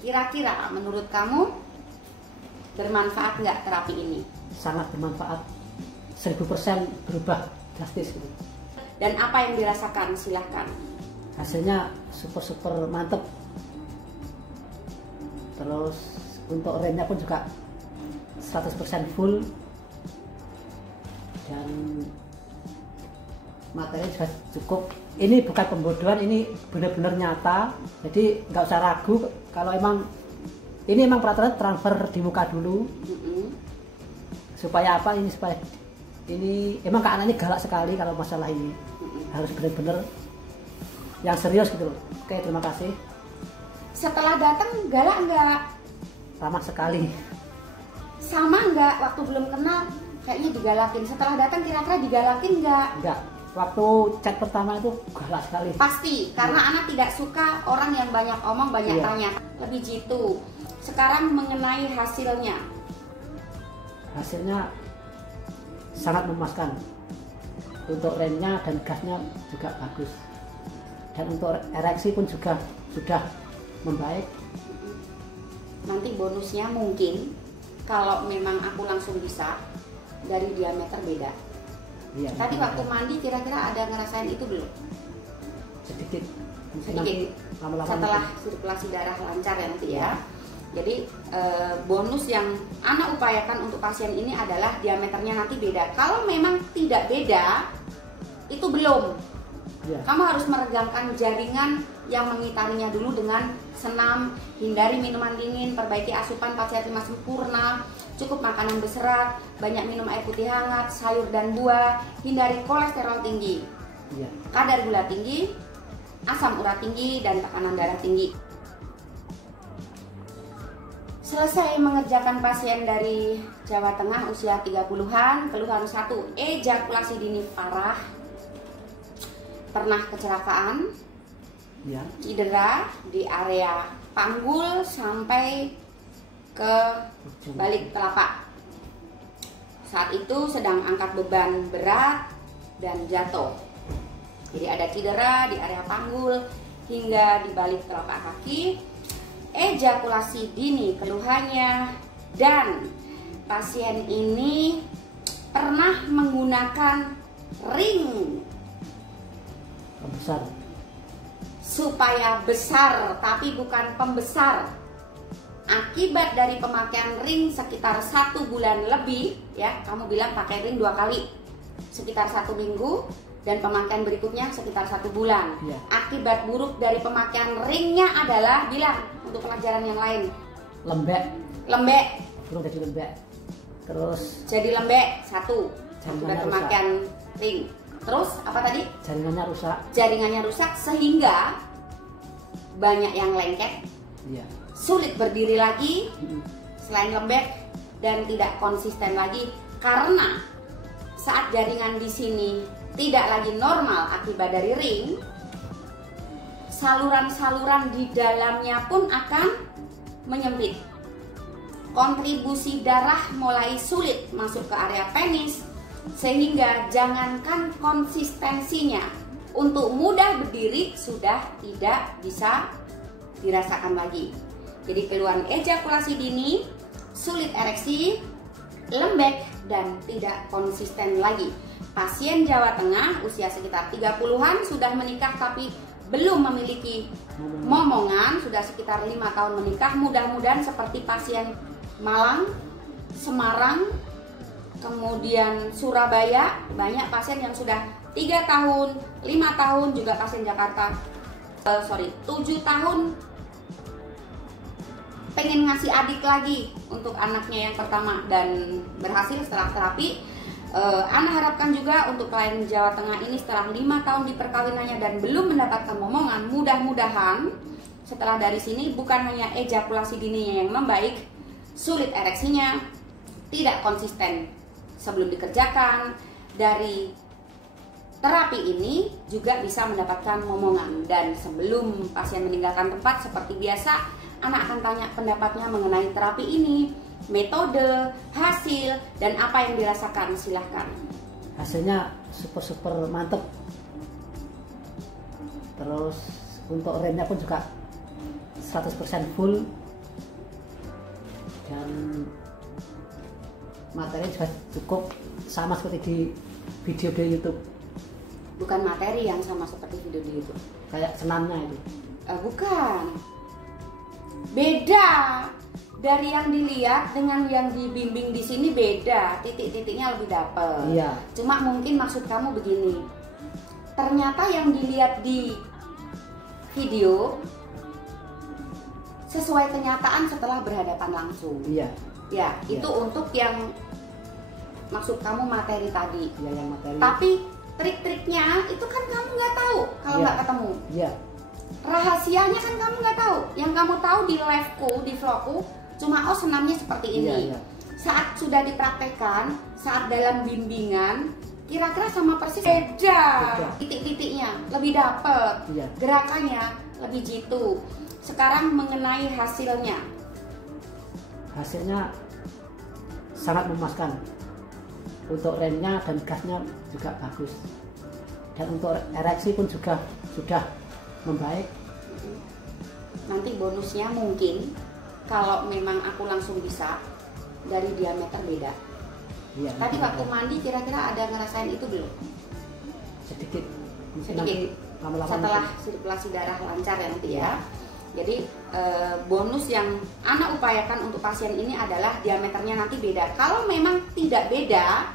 Kira-kira menurut kamu bermanfaat nggak terapi ini? Sangat bermanfaat, 1000% berubah drastis gitu. Dan apa yang dirasakan? Silahkan. Hasilnya super mantep. Terus untuk remnya pun juga 100% full, dan materi juga cukup. Ini bukan pembodohan, ini benar-benar nyata, jadi nggak usah ragu. Kalau emang ini emang peraturan transfer di muka dulu. Supaya apa ini? Supaya ini emang Kak Ana ini galak sekali kalau masalah ini. Harus benar-benar yang serius gitu loh. Oke, terima kasih. Setelah datang galak nggak? Ramah sekali. Sama nggak waktu belum kenal? Kayaknya digalakin. Setelah datang kira-kira digalakin nggak? Enggak. Waktu chat pertama itu galak sekali. Pasti, karena anak tidak suka orang yang banyak omong, banyak tanya. Lebih jitu. Sekarang mengenai hasilnya. Hasilnya sangat memuaskan. Untuk remnya dan gasnya juga bagus. Dan untuk ereksi pun juga sudah membaik. Nanti bonusnya mungkin kalau memang aku langsung bisa dari diameter beda. Iya, Tadi waktu mandi kira-kira ada ngerasain itu belum? sedikit. Sedikit. Lama-lama Setelah sirkulasi darah lancar ya nanti ya. Jadi bonus yang anak upayakan untuk pasien ini adalah diameternya nanti beda. Kalau memang tidak beda, itu belum. Ya. Kamu harus meregangkan jaringan yang mengitarinya dulu dengan senam, hindari minuman dingin, perbaiki asupan 4 sehat 5 sempurna, cukup makanan berserat, banyak minum air putih hangat, sayur dan buah, hindari kolesterol tinggi, kadar gula tinggi, asam urat tinggi, dan tekanan darah tinggi. Selesai mengerjakan pasien dari Jawa Tengah usia 30-an, keluhan 1, ejakulasi dini parah, pernah kecelakaan, cedera di area panggul sampai ke balik telapak. Saat itu sedang angkat beban berat dan jatuh. Jadi ada cedera di area panggul hingga di balik telapak kaki. Ejakulasi dini keluhannya, dan pasien ini pernah menggunakan ring pembesar supaya besar, tapi bukan pembesar. Akibat dari pemakaian ring sekitar 1 bulan lebih, ya, kamu bilang pakai ring 2 kali, sekitar 1 minggu, dan pemakaian berikutnya sekitar 1 bulan. Akibat buruk dari pemakaian ringnya adalah, bilang untuk pelajaran yang lain, lembek, belum jadi lembek, terus jadi lembek 1 akibat pemakaian ring. Terus apa tadi? Jaringannya rusak sehingga banyak yang lengket, sulit berdiri lagi, selain lembek, dan tidak konsisten lagi karena saat jaringan di sini tidak lagi normal akibat dari ring, saluran-saluran di dalamnya pun akan menyempit. Kontribusi darah mulai sulit masuk ke area penis, sehingga jangankan konsistensinya untuk mudah berdiri sudah tidak bisa dirasakan lagi. Jadi keluhan ejakulasi dini, sulit ereksi, lembek, dan tidak konsisten lagi. Pasien Jawa Tengah usia sekitar 30-an sudah menikah tapi belum memiliki momongan, sudah sekitar 5 tahun menikah. Mudah-mudahan seperti pasien Malang, Semarang, kemudian Surabaya, banyak pasien yang sudah 3 tahun, 5 tahun, juga pasien Jakarta 7 tahun pengen ngasih adik lagi untuk anaknya yang pertama dan berhasil setelah terapi. Ana harapkan juga untuk klien Jawa Tengah ini setelah 5 tahun di perkawinannya dan belum mendapatkan momongan, mudah-mudahan setelah dari sini bukan hanya ejakulasi dininya yang membaik, sulit ereksinya, tidak konsisten sebelum dikerjakan, dari terapi ini juga bisa mendapatkan momongan. Dan sebelum pasien meninggalkan tempat seperti biasa, anak akan tanya pendapatnya mengenai terapi ini, metode, hasil, dan apa yang dirasakan. Silahkan. Hasilnya super mantep. Terus untuk remnya pun juga 100% full, dan materi juga cukup sama seperti di video di YouTube. Bukan materi yang sama seperti video di YouTube. Kayak senamnya itu. Bukan. Beda. Dari yang dilihat dengan yang dibimbing di sini beda. Titik-titiknya lebih dapet. Iya. Cuma mungkin maksud kamu begini. Ternyata yang dilihat di video sesuai kenyataan setelah berhadapan langsung. Iya. Ya, Iya. itu untuk yang maksud kamu materi tadi. Iya, yang materi. Tapi trik-triknya itu kan kamu nggak tahu kalau Iya. nggak ketemu. Iya. Rahasianya kan kamu nggak tahu. Yang kamu tahu di liveku, di vlogku, cuma senamnya seperti ini. Iya, iya. Saat sudah dipraktekkan, saat dalam bimbingan, kira-kira sama persis beda. Titik-titiknya lebih dapet, Iya. gerakannya lebih jitu. Sekarang mengenai hasilnya. Hasilnya sangat memuaskan. Untuk remnya dan gasnya juga bagus, dan untuk ereksi pun juga sudah membaik. Nanti bonusnya mungkin kalau memang aku langsung bisa dari diameter beda. Iya, Tadi waktu mandi kira-kira ada ngerasain itu belum? sedikit. Mungkin Sedikit. nanti lama-lama Setelah sirkulasi darah lancar ya nanti ya. Jadi bonus yang anak upayakan untuk pasien ini adalah diameternya nanti beda. Kalau memang tidak beda,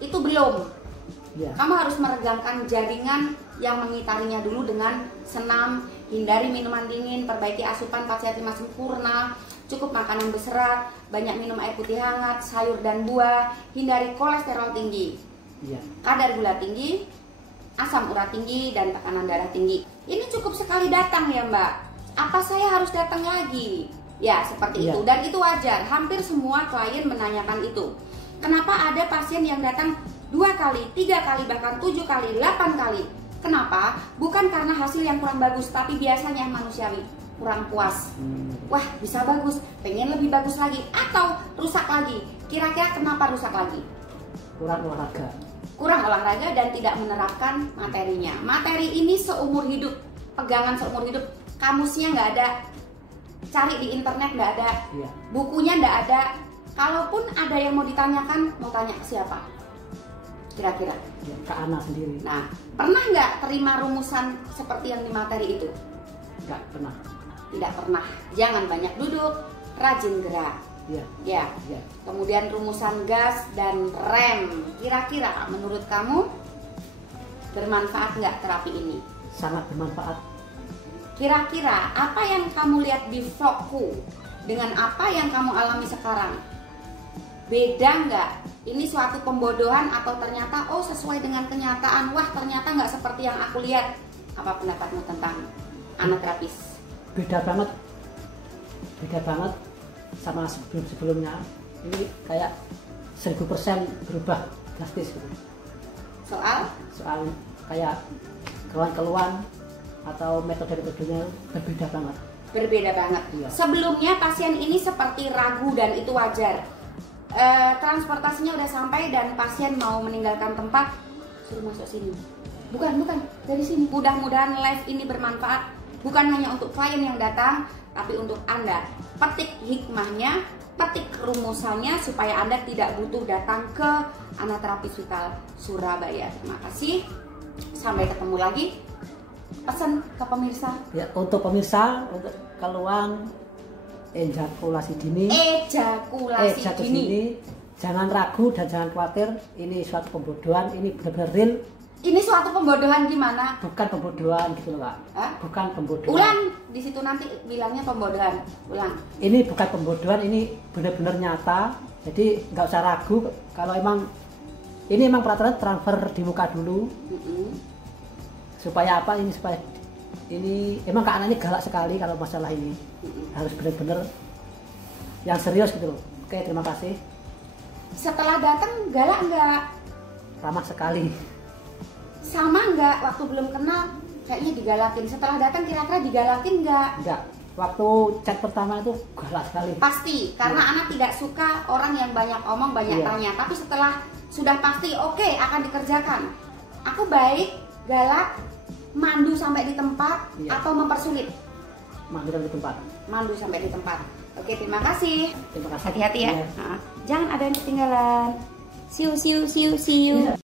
itu belum. Iya. Kamu harus meregangkan jaringan yang mengitarinya dulu dengan senam, hindari minuman dingin, perbaiki asupan 4 sehat 5 sempurna, cukup makanan berserat, banyak minum air putih hangat, sayur dan buah, hindari kolesterol tinggi, Iya. kadar gula tinggi, asam urat tinggi, dan tekanan darah tinggi. Ini cukup sekali datang ya Mbak. Apa saya harus datang lagi? Ya seperti Iya. itu, dan itu wajar. Hampir semua klien menanyakan itu. Kenapa ada pasien yang datang 2 kali, 3 kali, bahkan 7 kali, 8 kali? Kenapa? Bukan karena hasil yang kurang bagus, tapi biasanya manusiawi, kurang puas. Wah bisa bagus, pengen lebih bagus lagi, atau rusak lagi. Kira-kira kenapa rusak lagi? Kurang olahraga. Kurang olahraga dan tidak menerapkan materinya. Materi ini seumur hidup, pegangan seumur hidup. Kamusnya nggak ada, cari di internet nggak ada, Iya. bukunya nggak ada. Kalaupun ada yang mau ditanyakan, mau tanya ke siapa? Kira-kira. Ya, ke Ana sendiri. Nah, pernah nggak terima rumusan seperti yang di materi itu? Nggak pernah. Tidak pernah. Jangan banyak duduk, rajin gerak. Iya. Ya. Iya. Kemudian rumusan gas dan rem. Kira-kira menurut kamu bermanfaat nggak terapi ini? Sangat bermanfaat. Kira-kira apa yang kamu lihat di vlogku dengan apa yang kamu alami sekarang? Beda nggak? Ini suatu pembodohan atau ternyata sesuai dengan kenyataan? Wah ternyata nggak seperti yang aku lihat. Apa pendapatmu tentang anak terapis? Beda banget. Beda banget sama sebelum-sebelumnya. Ini kayak 1000% berubah drastis gitu. Soal Kayak keluhan-keluhan atau metode-metodenya berbeda banget. berbeda banget. Iya. Sebelumnya pasien ini seperti ragu dan itu wajar. Transportasinya udah sampai dan pasien mau meninggalkan tempat, suruh masuk sini. Bukan dari sini. Mudah-mudahan live ini bermanfaat bukan hanya untuk klien yang datang, tapi untuk Anda. Petik hikmahnya, petik rumusannya supaya Anda tidak butuh datang ke Anak Terapis Vital Surabaya. Terima kasih. Sampai ketemu lagi. Pesan ke pemirsa. Ya, untuk pemirsa, untuk keluhan ejakulasi dini, Ejakulasi dini. jangan ragu dan jangan khawatir. Ini suatu pembodohan, ini benar-benar real. Ini suatu pembodohan gimana? Bukan pembodohan gitu loh Kak. Hah? Bukan pembodohan. Ulang di situ nanti bilangnya pembodohan. Ulang. Ini bukan pembodohan, ini benar-benar nyata. Jadi nggak usah ragu. Kalau emang ini emang peraturan transfer di muka dulu. Supaya apa? Supaya ini emang Kak Ana ini galak sekali kalau masalah ini. Harus benar-benar yang serius gitu loh. Oke, terima kasih. Setelah datang galak nggak? Ramah sekali. Sama nggak waktu belum kenal? Kayaknya digalakin. Setelah datang kira-kira digalakin nggak? Enggak. Waktu chat pertama itu galak sekali. Pasti, karena anak tidak suka orang yang banyak omong, banyak Iya. tanya. Tapi setelah sudah pasti oke, akan dikerjakan. Aku baik, galak, mandu sampai di tempat, Iya. atau mempersulit? mandu sampai di tempat. Mandu sampai di tempat. Oke, terima kasih. Terima kasih. Hati-hati ya. Iya. Jangan ada yang ketinggalan. See you.